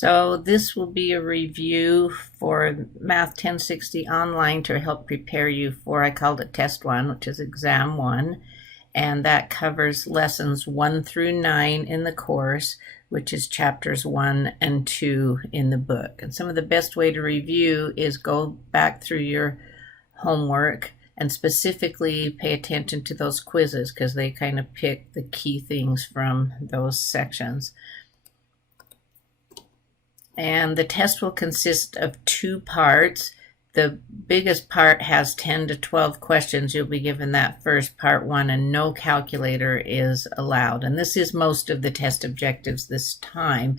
So this will be a review for Math 1060 online to help prepare you for, I called it Test 1, which is Exam 1, and that covers lessons 1 through 9 in the course, which is chapters 1 and 2 in the book. And some of the best way to review is go back through your homework and specifically pay attention to those quizzes because they kind of pick the key things from those sections. And the test will consist of 2 parts. The biggest part has 10 to 12 questions. You'll be given that first part 1, and no calculator is allowed. And this is most of the test objectives this time,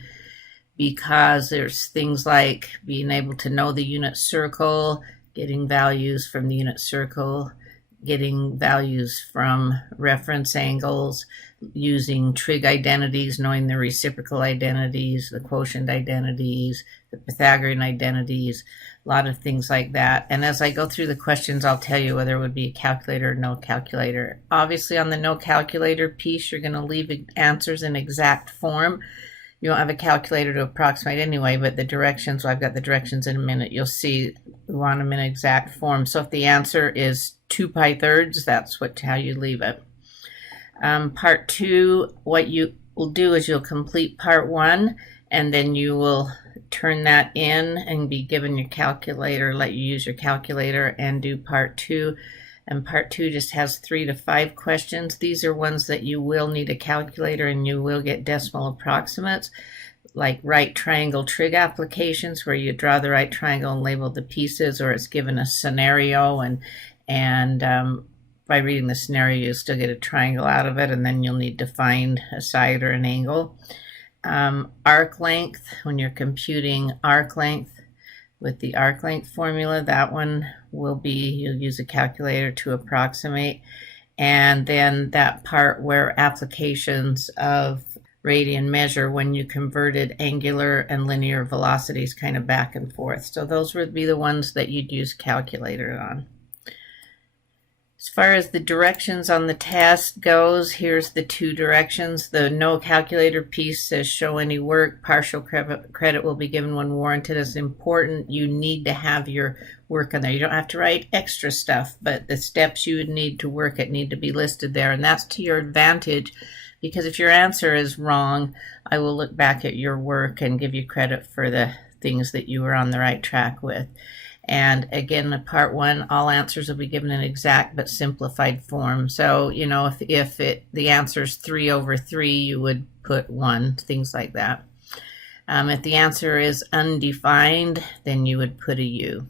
because there's things like being able to know the unit circle, getting values from the unit circle, getting values from reference angles, using trig identities, knowing the reciprocal identities, the quotient identities, the Pythagorean identities, a lot of things like that. And as I go through the questions, I'll tell you whether it would be a calculator or no calculator. Obviously, on the no calculator piece, you're going to leave answers in exact form. You don't have a calculator to approximate anyway, but the directions, well, I've got the directions in a minute. You'll see we want them in exact form. So if the answer is 2 pi thirds, that's how you leave it. Part 2, what you will do is you'll complete part 1, and then you will turn that in and be given your calculator, let you use your calculator and do part 2. And part 2 just has 3 to 5 questions. These are ones that you will need a calculator and you will get decimal approximates, like right triangle trig applications, where you draw the right triangle and label the pieces, or it's given a scenario, and by reading the scenario you still get a triangle out of it, and then you'll need to find a side or an angle. Arc length, when you're computing arc length with the arc length formula, that one will be, you'll use a calculator to approximate. And then that part where applications of radian measure when you converted angular and linear velocities kind of back and forth. So those would be the ones that you'd use calculator on. As far as the directions on the test goes, here's the 2 directions. The no calculator piece says show any work. Partial credit will be given when warranted. It's important. You need to have your work on there. You don't have to write extra stuff, but the steps you would need to work at need to be listed there. And that's to your advantage, because if your answer is wrong, I will look back at your work and give you credit for the things that you were on the right track with. And again, in part 1, all answers will be given in exact but simplified form. So, you know, if the answer is 3 over 3, you would put 1, things like that. If the answer is undefined, then you would put a U.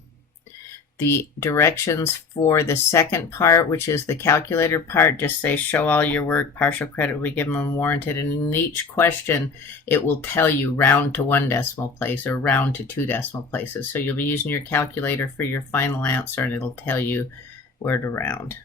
The directions for the second part, which is the calculator part, just say show all your work, partial credit will be given when warranted, and in each question it will tell you round to 1 decimal place or round to 2 decimal places. So you'll be using your calculator for your final answer and it'll tell you where to round.